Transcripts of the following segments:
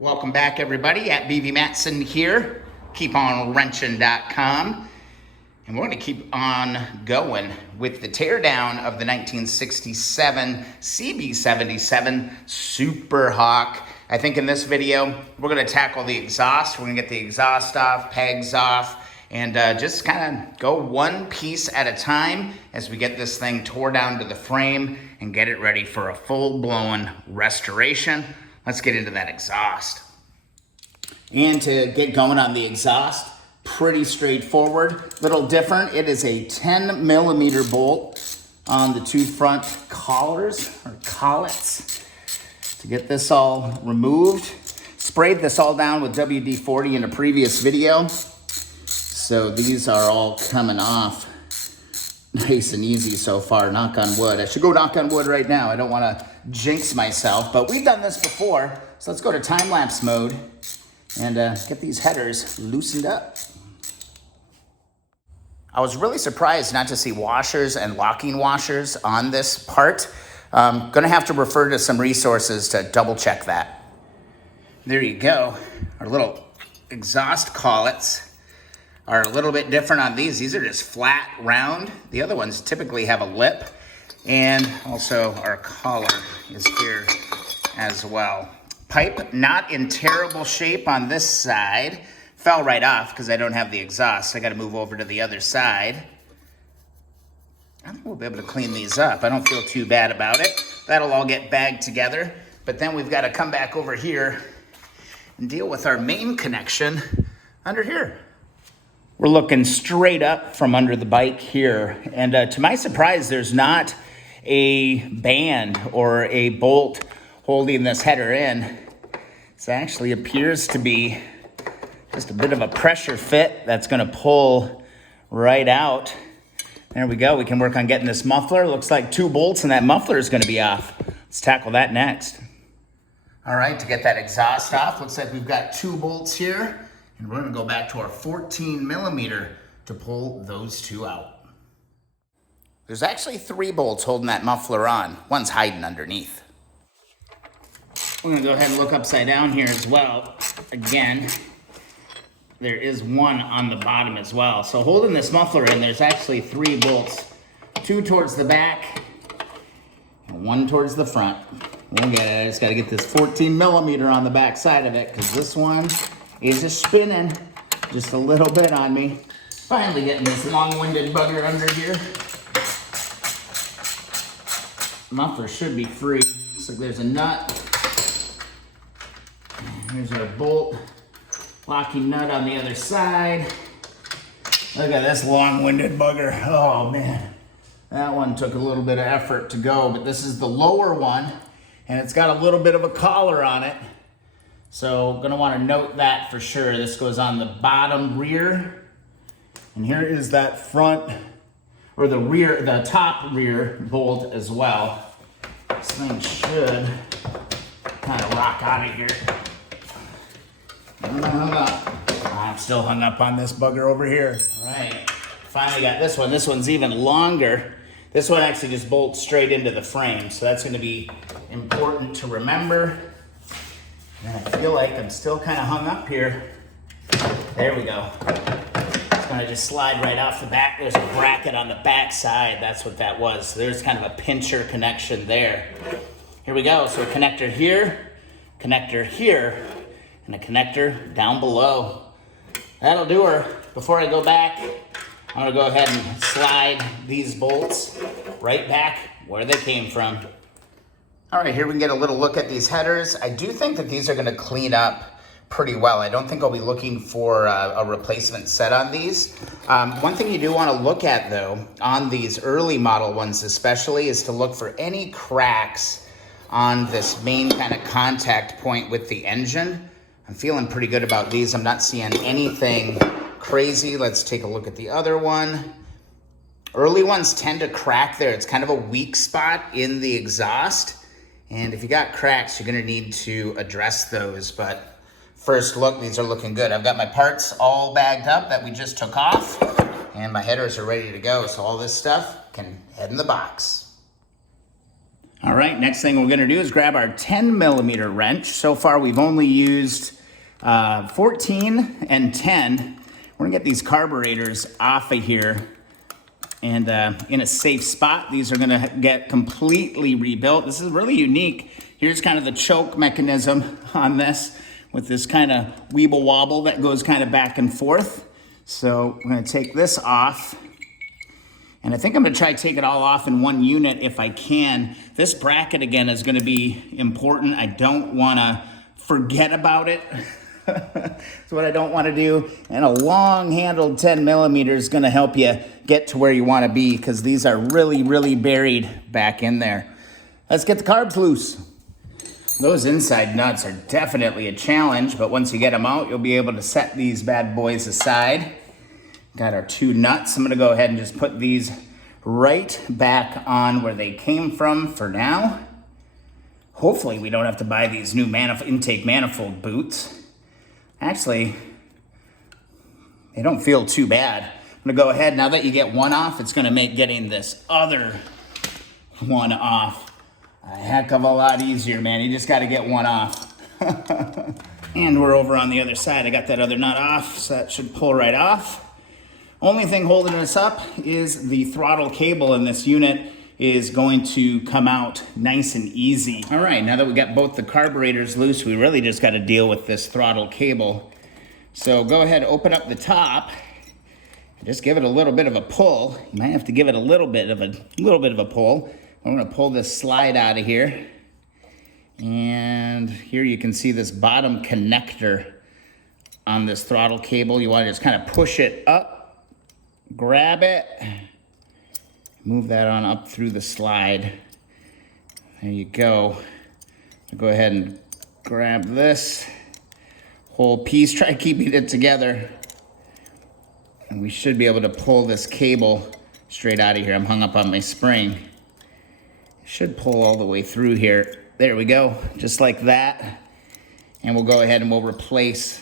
Welcome back, everybody, at BV Matson here, keeponwrenching.com. And we're going to keep on going with the teardown of the 1967 CB77 Super Hawk. I think in this video, we're going to tackle the exhaust. We're going to get the exhaust off, pegs off, and just kind of go one piece at a time as we get this thing tore down to the frame and get it ready for a full-blown restoration. Let's get into that exhaust. And to get going on the exhaust, pretty straightforward. Little different, it is a 10 millimeter bolt on the two front collars, or collets. To get this all removed, sprayed this all down with WD-40 in a previous video. So these are all coming off nice and easy so far, knock on wood. I should go knock on wood right now. I don't want to jinx myself, but we've done this before. So let's go to time-lapse mode and get these headers loosened up. I was really surprised not to see washers and locking washers on this part. Gonna have to refer to some resources to double check that. There you go. Our little exhaust collets are a little bit different on these. These are just flat, round. The other ones typically have a lip. And also our collar is here as well. Pipe not in terrible shape on this side. Fell right off because I don't have the exhaust. I got to move over to the other side. I think we'll be able to clean these up. I don't feel too bad about it. That'll all get bagged together. But then we've got to come back over here and deal with our main connection under here. We're looking straight up from under the bike here. And to my surprise, there's not a band or a bolt holding this header in. It actually appears to be just a bit of a pressure fit that's going to pull right out. There we go. We can work on getting this muffler. Looks like 2 bolts and that muffler is going to be off. Let's tackle that next. All right, to get that exhaust off, looks like we've got 2 bolts here. And we're going to go back to our 14 millimeter to pull those 2 out. There's actually 3 bolts holding that muffler on. One's hiding underneath. We're going to go ahead and look upside down here as well. Again, there is one on the bottom as well. So holding this muffler in, there's actually 3 bolts. 2 towards the back and 1 towards the front. We'll get it. I just got to get this 14 millimeter on the back side of it because this one is just spinning just a little bit on me. Finally getting this long-winded bugger under here. Muffler should be free. Looks like there's a nut. Here's our bolt. Locking nut on the other side. Look at this long-winded bugger. Oh man, that one took a little bit of effort to go, but this is the lower one and it's got a little bit of a collar on it. So gonna want to note that for sure. This goes on the bottom rear. And here is that front, or the rear, the top rear bolt as well. This thing should kind of rock out of here. I'm still hung up on this bugger over here. All right, finally got this one. This one's even longer. This one actually just bolts straight into the frame. So that's gonna be important to remember. And I feel like I'm still kind of hung up here. There we go. It's gonna just slide right off the back. There's a bracket on the back side. That's what that was. So there's kind of a pincher connection there. Here we go. So a connector here, and a connector down below. That'll do her. Before I go back, I'm gonna go ahead and slide these bolts right back where they came from. All right, here we can get a little look at these headers. I do think that these are gonna clean up pretty well. I don't think I'll be looking for a replacement set on these. One thing you do wanna look at though, on these early model ones especially, is to look for any cracks on this main kind of contact point with the engine. I'm feeling pretty good about these. I'm not seeing anything crazy. Let's take a look at the other one. Early ones tend to crack there. It's kind of a weak spot in the exhaust. And if you got cracks, you're gonna need to address those. But first look, these are looking good. I've got my parts all bagged up that we just took off, and my headers are ready to go. So all this stuff can head in the box. All right, next thing we're gonna do is grab our 10mm wrench. So far we've only used 14 and 10. We're gonna get these carburetors off of here and in a safe spot. These are gonna get completely rebuilt. This is really unique. Here's kind of the choke mechanism on this with this kind of weeble wobble that goes kind of back and forth. So we're gonna take this off. And I think I'm gonna try to take it all off in one unit if I can. This bracket again is gonna be important. I don't wanna forget about it. That's what I don't wanna do. And a long handled 10mm is gonna help you get to where you wanna be because these are really, really buried back in there. Let's get the carbs loose. Those inside nuts are definitely a challenge, but once you get them out, you'll be able to set these bad boys aside. Got our 2 nuts. I'm gonna go ahead and just put these right back on where they came from for now. Hopefully we don't have to buy these new intake manifold boots. Actually, they don't feel too bad. I'm gonna go ahead, now that you get one off, it's gonna make getting this other one off a heck of a lot easier, man. You just gotta get one off. And we're over on the other side. I got that other nut off, so that should pull right off. Only thing holding us up is the throttle cable, and this unit is going to come out nice and easy. All right, now that we got both the carburetors loose, we really just got to deal with this throttle cable. So go ahead, open up the top, and just give it a little bit of a pull. You might have to give it a little bit of a pull. I'm gonna pull this slide out of here. And here you can see this bottom connector on this throttle cable. You wanna just kind of push it up, grab it, move that on up through the slide. There you go. I'll go ahead and grab this whole piece, try keeping it together. And we should be able to pull this cable straight out of here. I'm hung up on my spring. Should pull all the way through here. There we go, just like that. And we'll go ahead and we'll replace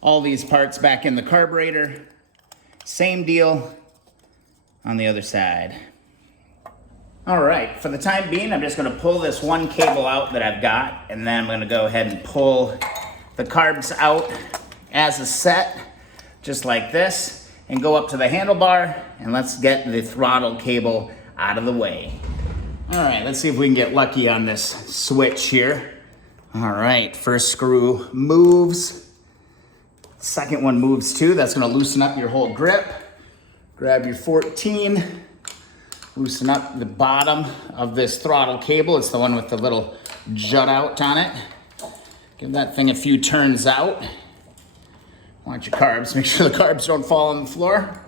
all these parts back in the carburetor. Same deal on the other side. All right, for the time being, I'm just gonna pull this one cable out that I've got, and then I'm gonna go ahead and pull the carbs out as a set, just like this, and go up to the handlebar, and let's get the throttle cable out of the way. All right, let's see if we can get lucky on this switch here. All right, first screw moves. Second one moves too. That's gonna loosen up your whole grip. Grab your 14, loosen up the bottom of this throttle cable. It's the one with the little jut out on it. Give that thing a few turns out. Watch your carbs, make sure the carbs don't fall on the floor.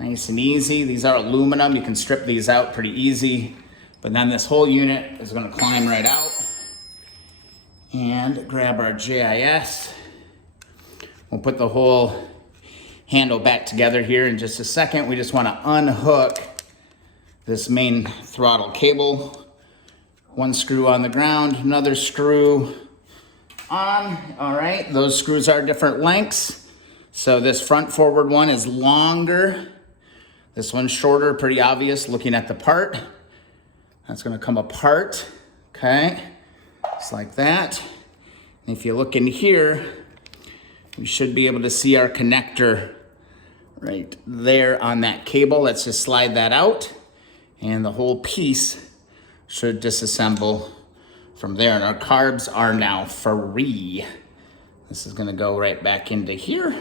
Nice and easy. These are aluminum. You can strip these out pretty easy. But then this whole unit is gonna climb right out. And grab our JIS. We'll put the whole handle back together here in just a second. We just wanna unhook this main throttle cable. One screw on the ground, another screw on. All right, those screws are different lengths. So this front forward one is longer. This one's shorter, pretty obvious looking at the part. That's gonna come apart, okay? Just like that. And if you look in here, we should be able to see our connector right there on that cable. Let's just slide that out, and the whole piece should disassemble from there. And our carbs are now free. This is gonna go right back into here.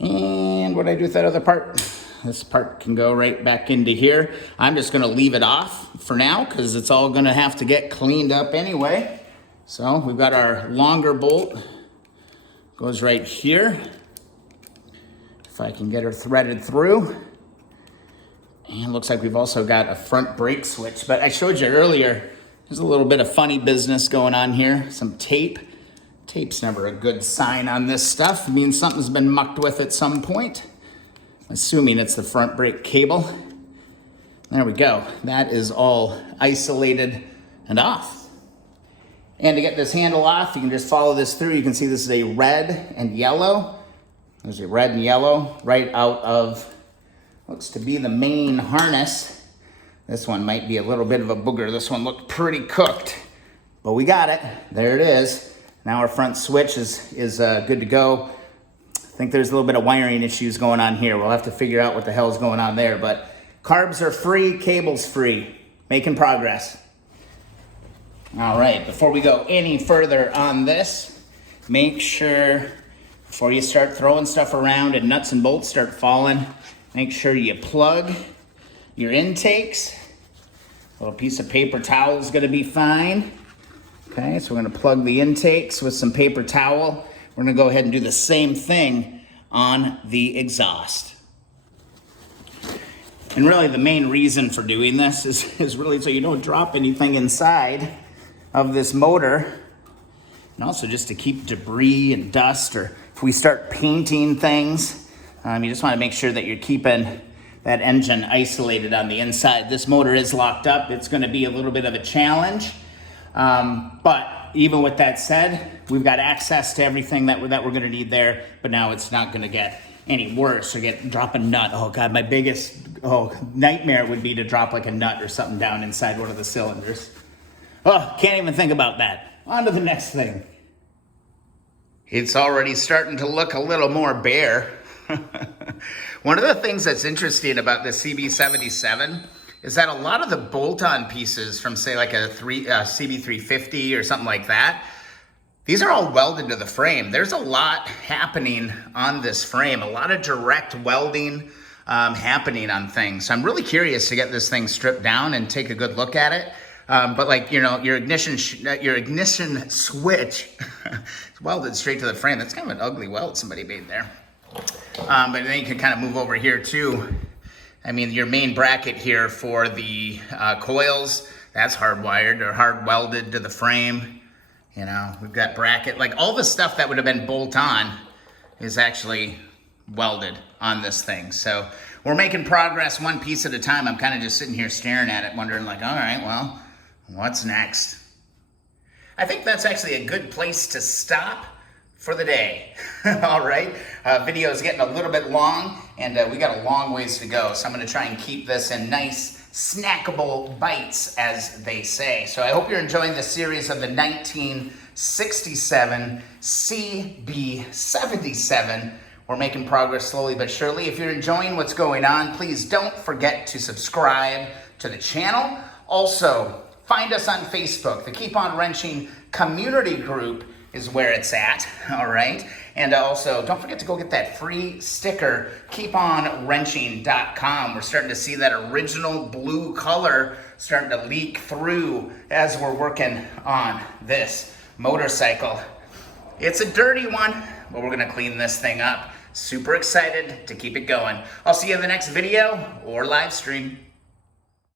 And what did I do with that other part? This part can go right back into here. I'm just gonna leave it off for now because it's all gonna have to get cleaned up anyway. So we've got our longer bolt, goes right here. If I can get her threaded through. And looks like we've also got a front brake switch, but I showed you earlier, there's a little bit of funny business going on here. Some tape. Tape's never a good sign on this stuff. It means something's been mucked with at some point. Assuming it's the front brake cable. There we go. That is all isolated and off. And to get this handle off, you can just follow this through. You can see this is a red and yellow. There's a red and yellow right out of, looks to be the main harness. This one might be a little bit of a booger. This one looked pretty cooked, but we got it. There it is. Now our front switch is good to go. I think there's a little bit of wiring issues going on here. We'll have to figure out what the hell is going on there, but carbs are free, cables free. Making progress. All right, before we go any further on this, make sure before you start throwing stuff around and nuts and bolts start falling, make sure you plug your intakes. A little piece of paper towel is gonna be fine. Okay, so we're gonna plug the intakes with some paper towel. We're gonna go ahead and do the same thing on the exhaust. And really the main reason for doing this is really so you don't drop anything inside of this motor. And also just to keep debris and dust, or if we start painting things, you just wanna make sure that you're keeping that engine isolated on the inside. This motor is locked up. It's gonna be a little bit of a challenge. But even with that said, we've got access to everything that we're gonna need there, but now it's not gonna get any worse or drop a nut. Oh God, my biggest nightmare would be to drop like a nut or something down inside one of the cylinders. Oh, can't even think about that. On to the next thing. It's already starting to look a little more bare. One of the things that's interesting about the CB77 is that a lot of the bolt-on pieces from, say, like a CB350 or something like that, these are all welded to the frame. There's a lot happening on this frame, a lot of direct welding happening on things. So I'm really curious to get this thing stripped down and take a good look at it. But like, you know, your ignition switch is welded straight to the frame. That's kind of an ugly weld somebody made there. But then you can kind of move over here too. I mean, your main bracket here for the coils, that's hardwired or hard welded to the frame. You know, we've got bracket, like all the stuff that would have been bolt on is actually welded on this thing. So we're making progress one piece at a time. I'm kind of just sitting here staring at it, wondering like, all right, well, what's next? I think that's actually a good place to stop for the day. All right, video is getting a little bit long, and we got a long ways to go. So I'm gonna try and keep this in nice, snackable bites, as they say. So I hope you're enjoying the series of the 1967 CB77. We're making progress slowly but surely. If you're enjoying what's going on, please don't forget to subscribe to the channel. Also, find us on Facebook. The Keep On Wrenching community group is where it's at, all right? And also, don't forget to go get that free sticker, keeponwrenching.com. We're starting to see that original blue color starting to leak through as we're working on this motorcycle. It's a dirty one, but we're gonna clean this thing up. Super excited to keep it going. I'll see you in the next video or live stream.